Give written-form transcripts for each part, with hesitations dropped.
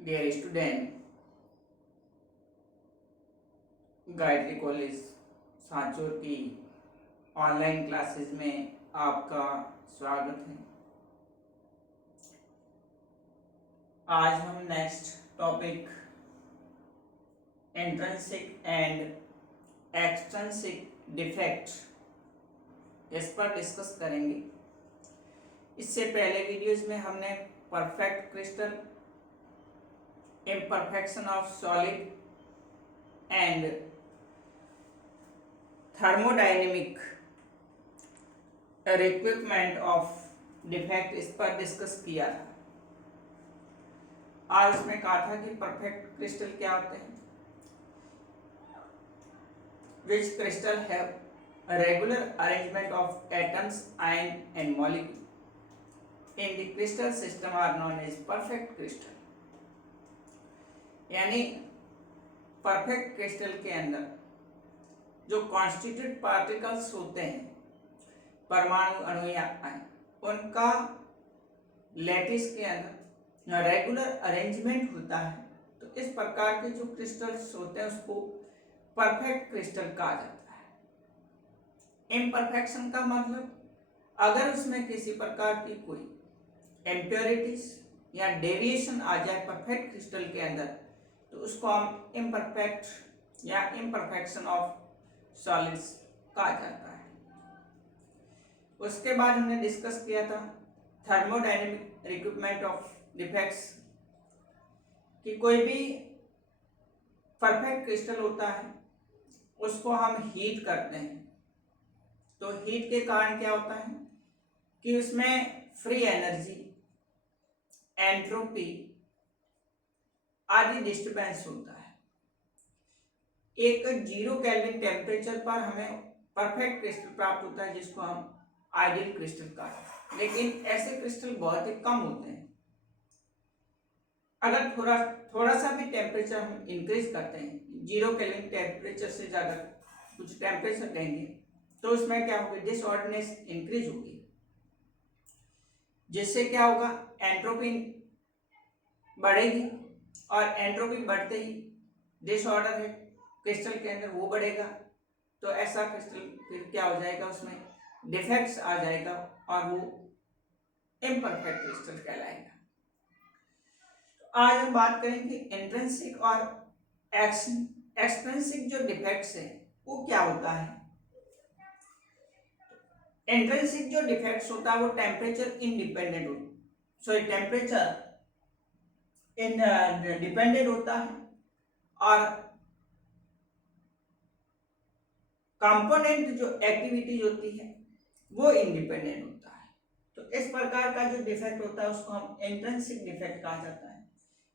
Dear student, Gayatri college Sanchore की online classes में आपका स्वागत है। आज हम next topic intrinsic and extrinsic defect इस पर डिस्कस करेंगे। इससे पहले वीडियोस में हमने perfect crystal, imperfection of solid and thermodynamic requirement of defect इस पर डिस्कस किया था। आज उसमें कहा था कि परफेक्ट क्रिस्टल क्या होते हैं, which crystal have regular arrangement of atoms, ion and molecule in the crystal system are known as perfect crystal. यानी परफेक्ट क्रिस्टल के अंदर जो कॉन्स्टिट्यूट पार्टिकल्स होते हैं, परमाणु, अणु या आयन, उनका लैटिस के अंदर रेगुलर अरेंजमेंट होता है। तो इस प्रकार के जो क्रिस्टल्स होते हैं उसको परफेक्ट क्रिस्टल कहा जाता है। इम्परफेक्शन का मतलब अगर उसमें किसी प्रकार की कोई इम्प्योरिटीज या डेविएशन आ जाए परफेक्ट क्रिस्टल के अंदर, तो उसको हम इम्परफेक्ट या इम्परफेक्शन ऑफ सॉलिड्स कहा जाता है। उसके बाद हमने डिस्कस किया था थर्मोडायनेमिक रिक्वायरमेंट ऑफ डिफेक्ट्स, कि कोई भी परफेक्ट क्रिस्टल होता है उसको हम हीट करते हैं। तो हीट के कारण क्या होता है कि उसमें फ्री एनर्जी, एंट्रोपी आदि डिस्टर्बेंस होता है। एक 0 केल्विन टेम्परेचर पर हमें परफेक्ट क्रिस्टल प्राप्त होता है, जिसको हम आइडियल क्रिस्टल कहते हैं। लेकिन ऐसे क्रिस्टल बहुत ही कम होते हैं। अगर थोड़ा सा भी टेम्परेचर हम इंक्रीज करते हैं, 0 केल्विन टेम्परेचर से ज़्यादा कुछ टेम्परेचर लेंगे, तो उसमें क्या होगा, डिसऑर्डरनेस इंक्रीज होगी, जिससे क्या होगा, एंट्रोपी बढ़ेगी, और एंट्रोपी बढ़ते ही डिसऑर्डर है क्रिस्टल के अंदर वो बढ़ेगा। तो ऐसा क्रिस्टल फिर क्या हो जाएगा, उसमें डिफेक्ट्स आ जाएगा और वो इम्परफेक्ट क्रिस्टल कहलाएगा। आज हम बात करेंगे इंट्रिंसिक और एक्सट्रिंसिक जो डिफेक्ट्स है वो क्या होता है। इंट्रिंसिक जो डिफेक्ट्स होता है वो टेम्परेचर इंडिपेंडेंट टेम्परेचर डिपेंडेंट होता है, और कंपोनेंट जो एक्टिविटीज होती है वो इंडिपेंडेंट होता है। तो इस प्रकार का जो डिफेक्ट होता है उसको हम इंट्रिंसिक डिफेक्ट कहा जाता है।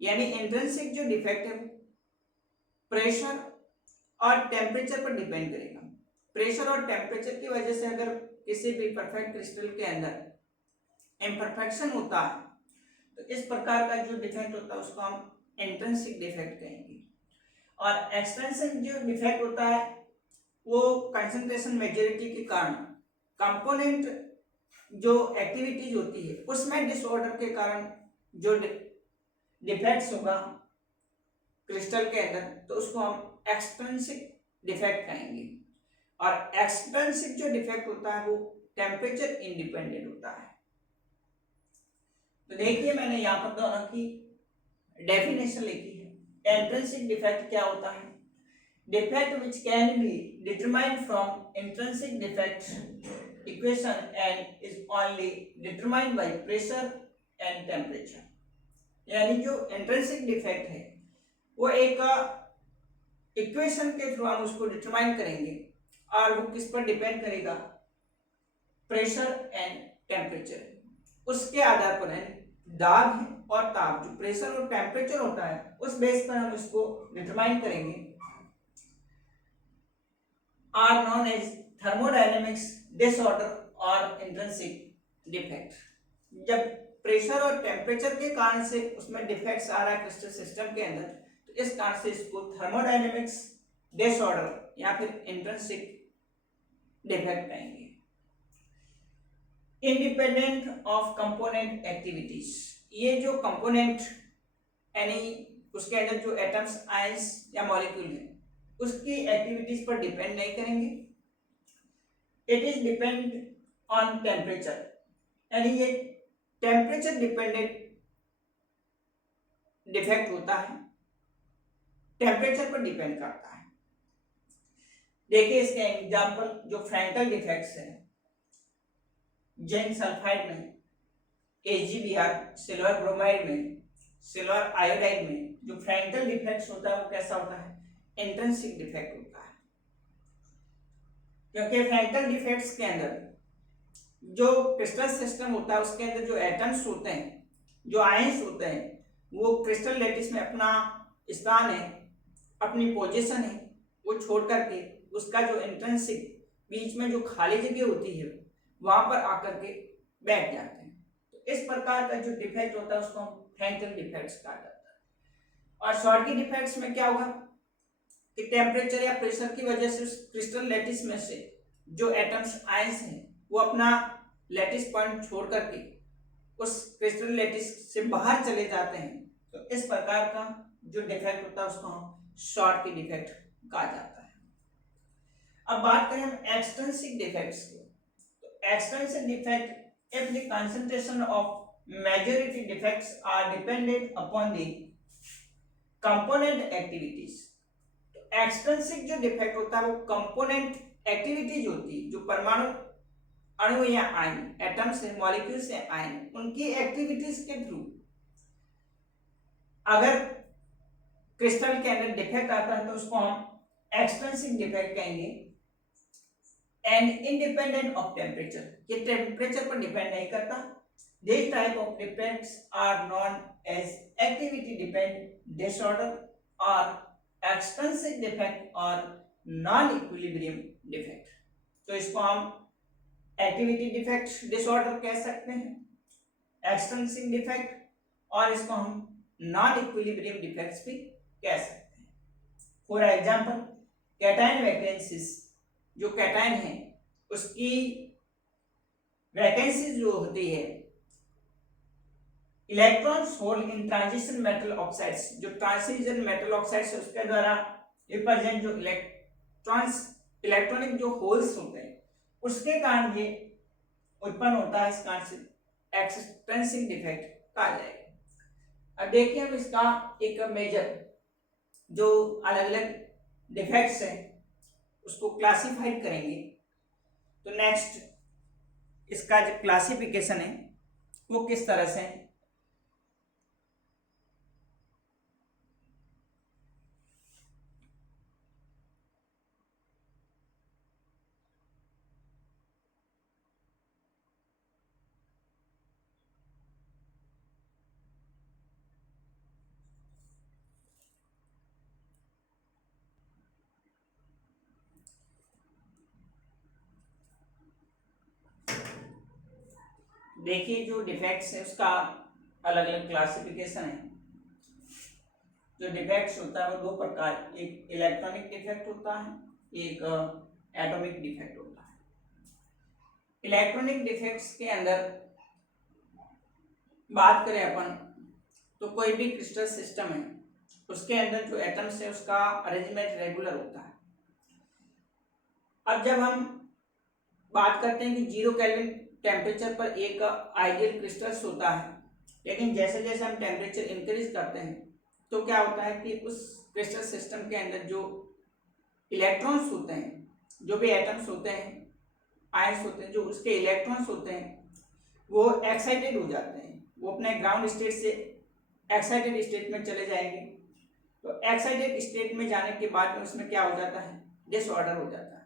यानी इंट्रिंसिक जो डिफेक्ट है प्रेशर और टेम्परेचर पर डिपेंड करेगा। प्रेशर और टेम्परेचर की वजह से अगर किसी भी परफेक्ट क्रिस्टल के अंदर इम्परफेक्शन होता है, तो इस प्रकार का जो डिफेक्ट होता है उसको हम इंट्रिंसिक डिफेक्ट कहेंगे। और एक्सट्रिंसिक जो डिफेक्ट होता है वो कंसंट्रेशन मेजॉरिटी के कारण कंपोनेंट जो एक्टिविटीज होती है उसमें डिसऑर्डर के कारण जो डिफेक्ट्स होगा क्रिस्टल के अंदर, तो उसको हम एक्सट्रिंसिक डिफेक्ट कहेंगे। और एक्सट्रिंसिक जो डिफेक्ट होता है वो टेम्परेचर इंडिपेंडेंट होता है। तो देखिए मैंने यहाँ पर दोनों की डेफिनेशन लिखी है। इंट्रिंसिक डिफेक्ट क्या होता है, defect which can be determined from intrinsic defect equation and is only determined by pressure and temperature। यानी जो इंट्रिंसिक डिफेक्ट है वो एक इक्वेशन के थ्रू हम उसको डिटरमाइन करेंगे, और वो किस पर डिपेंड करेगा, प्रेशर एंड टेम्परेचर। उसके आधार पर है दाब है और ताप, जो प्रेशर और टेम्परेचर होता है उस बेस पर हम इसको डिटरमाइन करेंगे, are known as thermodynamics disorder or intrinsic defect। जब प्रेशर और टेम्परेचर के कारण से उसमें डिफेक्ट्स आ रहा है क्रिस्टल सिस्टम के अंदर, तो इस कारण से इसको थर्मोडायनेमिक्स डिसऑर्डर या फिर इंट्रिंसिक डिफेक्ट कहेंगे। इंडिपेंडेंट ऑफ कंपोनेंट एक्टिविटीज, ये जो कंपोनेंट यानी उसके अंदर जो एटम्स, आयंस या मॉलिक्यूल है उसकी एक्टिविटीज पर डिपेंड नहीं करेंगे। It is depend on temperature, यानी ये टेम्परेचर डिपेंडेंट डिफेक्ट होता है, टेम्परेचर पर डिपेंड करता है। देखिए इसके एग्जांपल जो फ्रैंकल डिफेक्ट्स हैं, जिंक सल्फाइड में, AgBr सिल्वर ब्रोमाइड में, सिल्वर आयोडाइड में जो फ्रैंकल डिफेक्ट्स होता है वो कैसा होता है, इंट्रिंसिक डिफेक्ट होता है। क्योंकि फ्रैंकल डिफेक्ट्स के अंदर जो क्रिस्टल सिस्टम होता है उसके अंदर जो एटम्स होते हैं, जो आयंस होते हैं, वो क्रिस्टल लैटिस में अपना स्थान है, अपनी पोजीशन है, वो छोड़ करके उसका जो इंट्रिंसिक बीच में जो खाली जगह होती है वहां पर आकर के बैठ जाते हैं। तो इस प्रकार का जो डिफेक्ट होता है उसको हम फ्रैंकल डिफेक्ट्स कहा जाता है। और शॉर्टकी डिफेक्ट्स में क्या होगा कि टेम्परेचर या प्रेशर की वजह से उस क्रिस्टल लैटिस में से जो एटम्स, आयंस हैं वो अपना लैटिस पॉइंट छोड़ करके उस क्रिस्टल लैटिस से बाहर चले जाते हैं। तो इस प्रकार का जो डिफेक्ट होता है उसको हम शॉर्टकी डिफेक्ट कहा जाता है। अब बात करें हम एक्सट्रिंसिक डिफेक्ट्स की, तो extrinsic defect if the concentration of majority defects are dependent upon the component activities. तो एक्सट्रिंसिक जो डिफेक्ट होता है वो कंपोनेंट एक्टिविटीज होती है, जो परमाणु, अणु या आयन, एटम्स है, मॉलिक्यूल्स है, आयन, उनकी एक्टिविटीज के थ्रू अगर क्रिस्टल के अंदर डिफेक्ट आता है तो उसको हम एक्सट्रिंसिक डिफेक्ट कहेंगे। एंड इंडिपेंडेंट ऑफ टेम्परेचर, ये टेम्परेचर पर डिपेंड नहीं करता। This type of defects are known as activity dependent disorder और एक्सट्रिंसिक डिफेक्ट और नॉन इक्विलिब्रियम डिफेक्ट। तो इसको हम एक्टिविटी डिफेक्ट डिसऑर्डर कह सकते हैं, एक्सट्रिंसिक डिफेक्ट, और इसको हम नॉन इक्विलिब्रियम डिफेक्ट्स भी कह सकते हैं। फॉर एग्जांपल कैटायन वैकेंसीज, जो कैटायन है उसकी वैकेंसी जो होती है, electrons hole in transition metal oxides, जो ट्रांजिशन मेटल ऑक्साइड्स है उसके द्वारा रिप्रेजेंट जो इलेक्ट्रॉन्स, इलेक्ट्रॉनिक जो होल्स होते हैं उसके कारण ये उत्पन्न होता है, इस कारण से एक्सट्रिंसिक डिफेक्ट कहा जाएगा। अब देखिए हम इसका एक मेजर जो अलग अलग डिफेक्ट्स हैं उसको क्लासिफाइड करेंगे। तो नेक्स्ट इसका जो क्लासिफिकेशन है वो किस तरह से है। देखिए जो डिफेक्ट्स है उसका अलग अलग क्लासिफिकेशन है। जो डिफेक्ट्स होता है वो दो प्रकार, एक इलेक्ट्रॉनिक डिफेक्ट होता है, एक एटॉमिक डिफेक्ट होता है। इलेक्ट्रॉनिक डिफेक्ट्स के अंदर बात करें अपन तो कोई भी क्रिस्टल सिस्टम है उसके अंदर जो एटम्स है उसका अरेंजमेंट रेगुलर होता है। अब जब हम बात करते हैं कि 0 केल्विन टेम्परेचर पर एक आइडियल क्रिस्टल्स होता है, लेकिन जैसे जैसे हम टेम्परेचर इंक्रीज करते हैं तो क्या होता है कि उस क्रिस्टल सिस्टम के अंदर जो इलेक्ट्रॉन्स होते हैं, जो भी एटम्स होते हैं, आयंस होते हैं, जो उसके इलेक्ट्रॉन्स होते हैं वो एक्साइटेड हो जाते हैं, वो अपने ग्राउंड स्टेट से एक्साइटेड स्टेट में चले जाएंगे। तो एक्साइटेड स्टेट में जाने के बाद में उसमें क्या हो जाता है, डिसऑर्डर हो जाता है,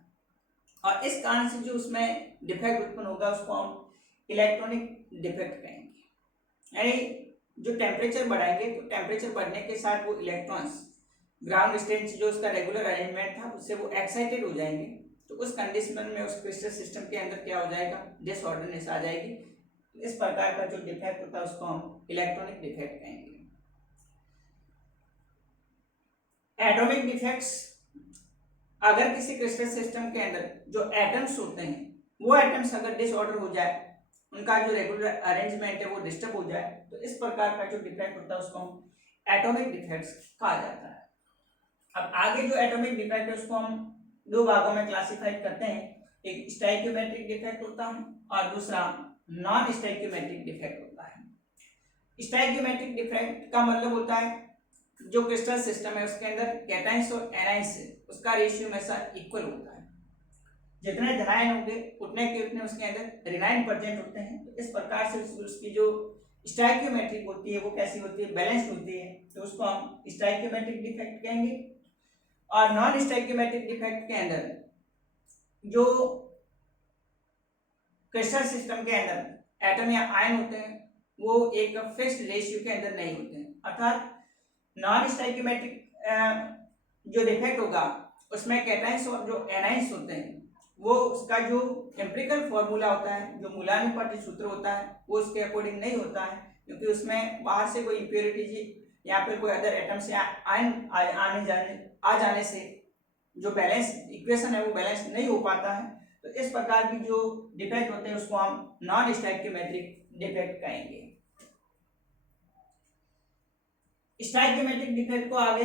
और इस कारण से जो उसमें डिफेक्ट उत्पन्न होगा उसको हम इलेक्ट्रॉनिक डिफेक्ट कहेंगे। यानी जो टेम्परेचर बढ़ाएंगे तो टेम्परेचर बढ़ने के साथ वो इलेक्ट्रॉन्स ग्राउंड स्टेट से जो उसका रेगुलर अरेंजमेंट था उससे वो एक्साइटेड हो जाएंगे। तो उस कंडीशन में उस क्रिस्टल सिस्टम के अंदर क्या हो जाएगा, डिसऑर्डरनेस आ जाएगी। इस प्रकार का जो डिफेक्ट होता है उसको हम इलेक्ट्रॉनिक डिफेक्ट कहेंगे। एटॉमिक डिफेक्ट्स, अगर किसी क्रिस्टल सिस्टम के अंदर जो एटम्स होते हैं वो एटम्स अगर डिसऑर्डर हो जाए, उनका जो रेगुलर अरेंजमेंट है वो डिस्टर्ब हो जाए, तो इस प्रकार का जो डिफेक्ट होता है उसको हम एटॉमिक डिफेक्ट्स कहा जाता है। अब आगे जो एटॉमिक डिफेक्ट है उसको हम दो भागों में क्लासिफाइड करते हैं, एक स्टोइकियोमेट्रिक डिफेक्ट होता है और दूसरा नॉन स्टोइकियोमेट्रिक डिफेक्ट होता है। स्टोइकियोमेट्रिक डिफेक्ट का मतलब होता है जो क्रिस्टल सिस्टम है उसके अंदर कैटाइंस और एनाइंस उसका रेशियो हमेशा इक्वल होता है, जितने धनायन होंगे उतने के उतने उसके अंदर ऋणायन प्रेजेंट होते हैं। तो इस प्रकार से उसकी जो स्टोइकियोमेट्रिक होती है वो कैसी होती है, बैलेंस्ड होती है, तो उसको हम स्टोइकियोमेट्रिक डिफेक्ट कहेंगे। और नॉन स्टोइकियोमेट्रिक डिफेक्ट के अंदर जो क्रिस्टल सिस्टम के अंदर एटम या आयन होते हैं वो एक फिक्स्ड रेशियो के अंदर नहीं होते हैं, अर्थात नॉन स्टोइकियोमेट्रिक जो डिफेक्ट होगा उसमें कैटाइंस और जो एनाइंस होते हैं वो उसका जो एम्पिरिकल फॉर्मूला होता है, जो मूलानुपाती सूत्र होता है वो उसके अकॉर्डिंग नहीं होता है, क्योंकि उसमें बाहर से कोई इम्प्योरिटी या फिर कोई अदर एटम से आयन आ जाने से जो बैलेंस इक्वेशन है वो बैलेंस नहीं हो पाता है। तो इस प्रकार की जो डिफेक्ट होते हैं उसको हम नॉन स्टोइकियोमेट्रिक डिफेक्ट कहेंगे। स्टोइकियोमेट्रिक डिफेक्ट को आगे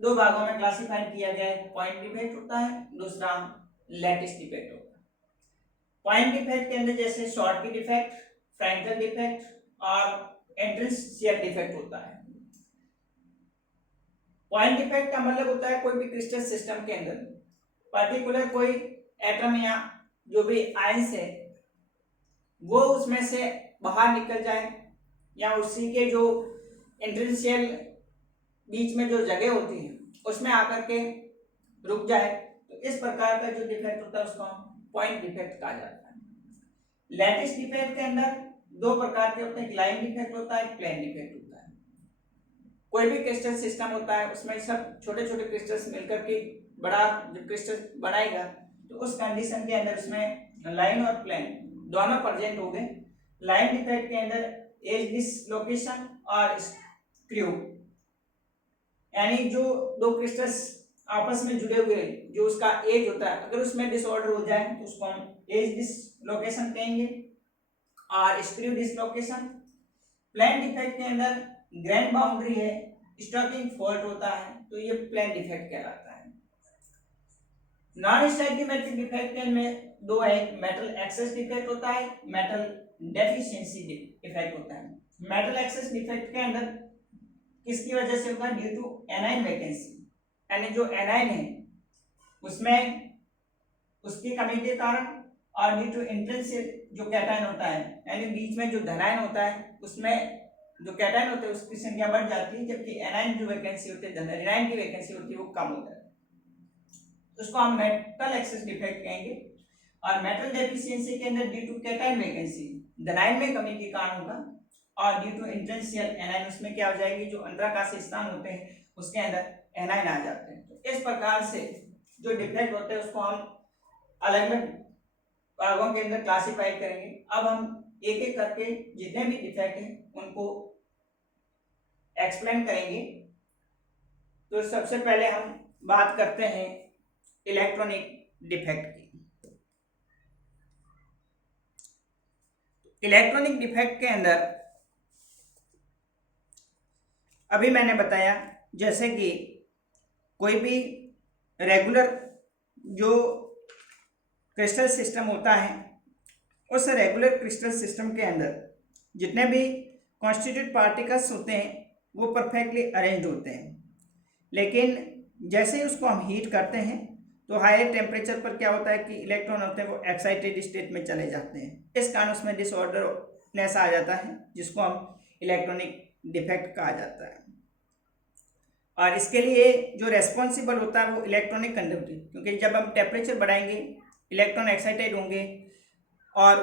दो भागों में क्लासिफाइड किया गया है, पॉइंट डिफेक्ट होता है, दूसरा लैटिस डिफेक्ट होता है। पॉइंट डिफेक्ट के अंदर जैसे शॉर्ट की डिफेक्ट, फ्रैंकल डिफेक्ट और एंट्रेंशियल डिफेक्ट होता है। पॉइंट डिफेक्ट का मतलब होता है कोई भी क्रिस्टल सिस्टम के अंदर पर्टिकुलर कोई एटम या जो भी आयंस है वो उसमें से बाहर निकल जाए या उसी के जो इंटरशियल बीच में जो जगह होती है उसमें आकर के रुक जाए, तो इस प्रकार का जो डिफेक्ट होता है उसको हम पॉइंट डिफेक्ट कहा जाता है। लैटिस डिफेक्ट के अंदर दो प्रकार के होते हैं, लाइन डिफेक्ट होता है, प्लेन डिफेक्ट होता है। कोई भी क्रिस्टल सिस्टम होता है उसमें सब छोटे छोटे क्रिस्टल्स मिलकर के बड़ा जो क्रिस्टल बनाएगा, तो उस कंडीशन के अंदर उसमें लाइन और प्लेन दोनों प्रेजेंट हो गए। लाइन डिफेक्ट के अंदर एज डिसलोकेशन और स्क्रू, यानी जो दो क्रिस्टल्स आपस में जुड़े हुए जो उसका एज होता है अगर उसमें डिसऑर्डर हो जाए तो उसको हम एज डिसलोकेशन कहेंगे। और स्क्रू डिसलोकेशन, प्लेन डिफेक्ट के अंदर ग्रेन बाउंड्री है, स्टॉकिंग फॉल्ट होता है, तो ये प्लेन डिफेक्ट कहलाता है। नॉन स्टोइकियोमेट्रिक डिफेक्ट में दो है, मेटल एक्सेस डिफेक्ट होता है, मेटल डेफिशिएंसी डिफेक्ट होता है। मेटल एक्सेस डिफेक्ट के अंदर किसकी वजह से होगा, ड्यू टू एनाइन वैकेंसी, यानी जो एनाइन है उसमें उसकी कमी के कारण और ड्यू टू इंट्रिंसिक जो कैटायन होता है यानी बीच में जो धनायन होता है उसमें जो कैटायन होते हैं उसकी संख्या बढ़ जाती है, जबकि एनाइन जो वैकेंसी होती है ऋणायन की वैकेंसी होती है वो कम होता है, उसको हम मेटल एक्सेस डिफेक्ट कहेंगे। और मेटल डेफिशिएंसी के अंदर ड्यू टू कैटायन वैकेंसी धनायन में कमी के कारण होगा, और ड्यू टू इंट्रिंसियल एनाइन उसमें क्या हो जाएगी, जो अंतराकाशीय स्थान होते हैं उसके अंदर एनाइन आ जाते हैं। तो इस प्रकार से जो डिफेक्ट होते हैं उसको हम अलग अलग भागों के अंदर क्लासिफाई करेंगे। अब हम एक एक करके जितने भी डिफेक्ट हैं उनको एक्सप्लेन करेंगे। तो सबसे पहले हम बात करते हैं इलेक्ट्रॉनिक डिफेक्ट की। इलेक्ट्रॉनिक डिफेक्ट के अंदर अभी मैंने बताया जैसे कि कोई भी रेगुलर जो क्रिस्टल सिस्टम होता है उस रेगुलर क्रिस्टल सिस्टम के अंदर जितने भी कॉन्स्टिट्यूट पार्टिकल्स होते हैं वो परफेक्टली अरेंज्ड होते हैं, लेकिन जैसे ही उसको हम हीट करते हैं तो हायर टेम्परेचर पर क्या होता है कि इलेक्ट्रॉन होते हैं वो एक्साइटेड स्टेट में चले जाते हैं, इस कारण उसमें डिसऑर्डरनेस आ जाता है जिसको हम इलेक्ट्रॉनिक डिफेक्ट कहा जाता है। और इसके लिए जो रेस्पॉन्सिबल होता है वो इलेक्ट्रॉनिक कंडक्टिविटी, क्योंकि जब हम टेम्परेचर बढ़ाएंगे इलेक्ट्रॉन एक्साइटेड होंगे और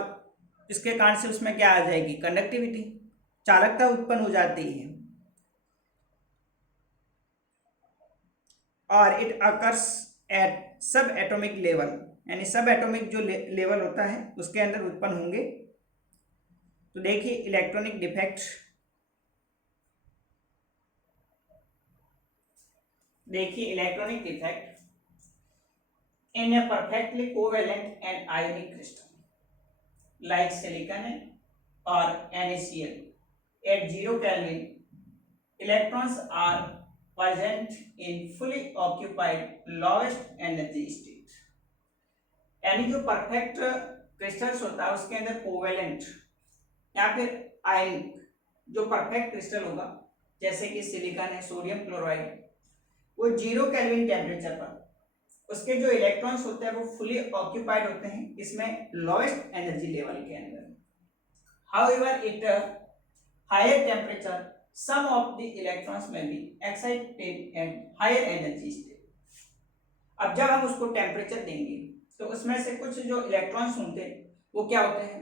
इसके कारण से उसमें क्या आ जाएगी, कंडक्टिविटी, चालकता उत्पन्न हो जाती है। और इट अकर्स एट सब एटॉमिक लेवल, यानी सब एटॉमिक जो लेवल होता है उसके अंदर उत्पन्न होंगे। तो देखिए इलेक्ट्रॉनिक डिफेक्ट, देखिए electronic defect in A perfectly covalent and ionic crystal like silicon और NaCl at 0 Kelvin electrons are present in fully occupied lowest energy state। यानी जो परफेक्ट क्रिस्टल्स होता है उसके अंदर कोवेलेंट या फिर आयनिक जो परफेक्ट क्रिस्टल होगा, जैसे कि सिलिकॉन है, सोडियम क्लोराइड, वो 0 केल्विन टेम्परेचर पर उसके जो इलेक्ट्रॉन्स होते हैं वो फुली ऑक्यूपाइड होते हैं इसमें लोएस्ट एनर्जी लेवल के अंदर। However at higher temperature some of the electrons may be excited at higher energy state. अब जब हम उसको टेम्परेचर देंगे तो उसमें से कुछ जो इलेक्ट्रॉन्स होते हैं वो क्या होते हैं,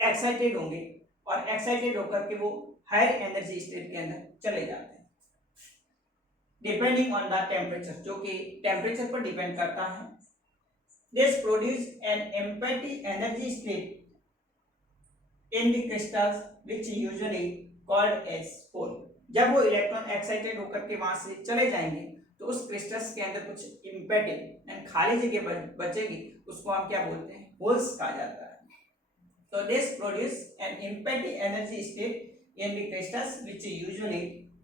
एक्साइटेड होंगे और एक्साइटेड होकर के वो हायर एनर्जी स्टेट के अंदर चले जाते हैं डिपेंडिंग ऑन द टेम्परेचर, जो कि टेम्परेचर पर डिपेंड करता है। This produce an empty energy state in the crystals which usually called as hole. जब वो इलेक्ट्रॉन एक्साइटेड होकर के वहां से चले जाएंगे तो उस क्रिस्टल्स के अंदर कुछ एम्प्टी एंड खाली जगह बचेगी, उसको हम क्या बोलते हैं, होल्स कहा जाता है। तो this produce an empty energy state in the crystals which usually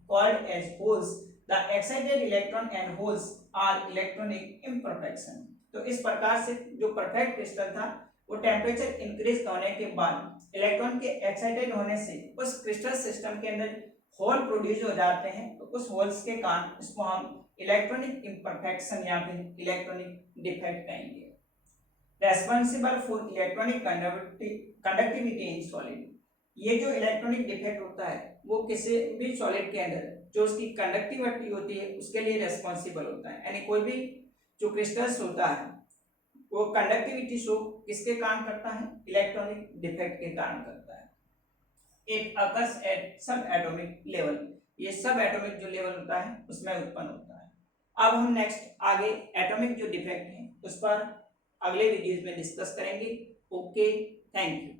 called as holes. The excited electron and holes are electronic imperfection। तो इस प्रकार से जो परफेक्ट क्रिस्टल था वो टेम्परेचर इंक्रीज होने के बाद इलेक्ट्रॉन के एक्साइटेड होने से उस क्रिस्टल सिस्टम के अंदर होल प्रोड्यूस हो जाते हैं। तो उस होल्स के कारण इसको हम इलेक्ट्रॉनिक इम्परफेक्शन या फिर इलेक्ट्रॉनिक डिफेक्ट कहेंगे। Responsible for electronic conductivity in solid. ये जो इलेक्ट्रॉनिक डिफेक्ट होता है वो किसी भी सॉलिड के अंदर जो उसकी कंडक्टिविटी होती है उसके लिए रेस्पॉन्सिबल होता है। यानी कोई भी जो क्रिस्टल्स होता है वो कंडक्टिविटी शो किसके कारण करता है, इलेक्ट्रॉनिक डिफेक्ट के कारण करता है। इट अकर्स एट सब एटॉमिक लेवल, ये सब एटॉमिक जो लेवल होता है उसमें उत्पन्न होता है। अब हम नेक्स्ट आगे एटॉमिक जो डिफेक्ट है उस पर अगले वीडियोज में डिस्कस करेंगे। Okay, thank you.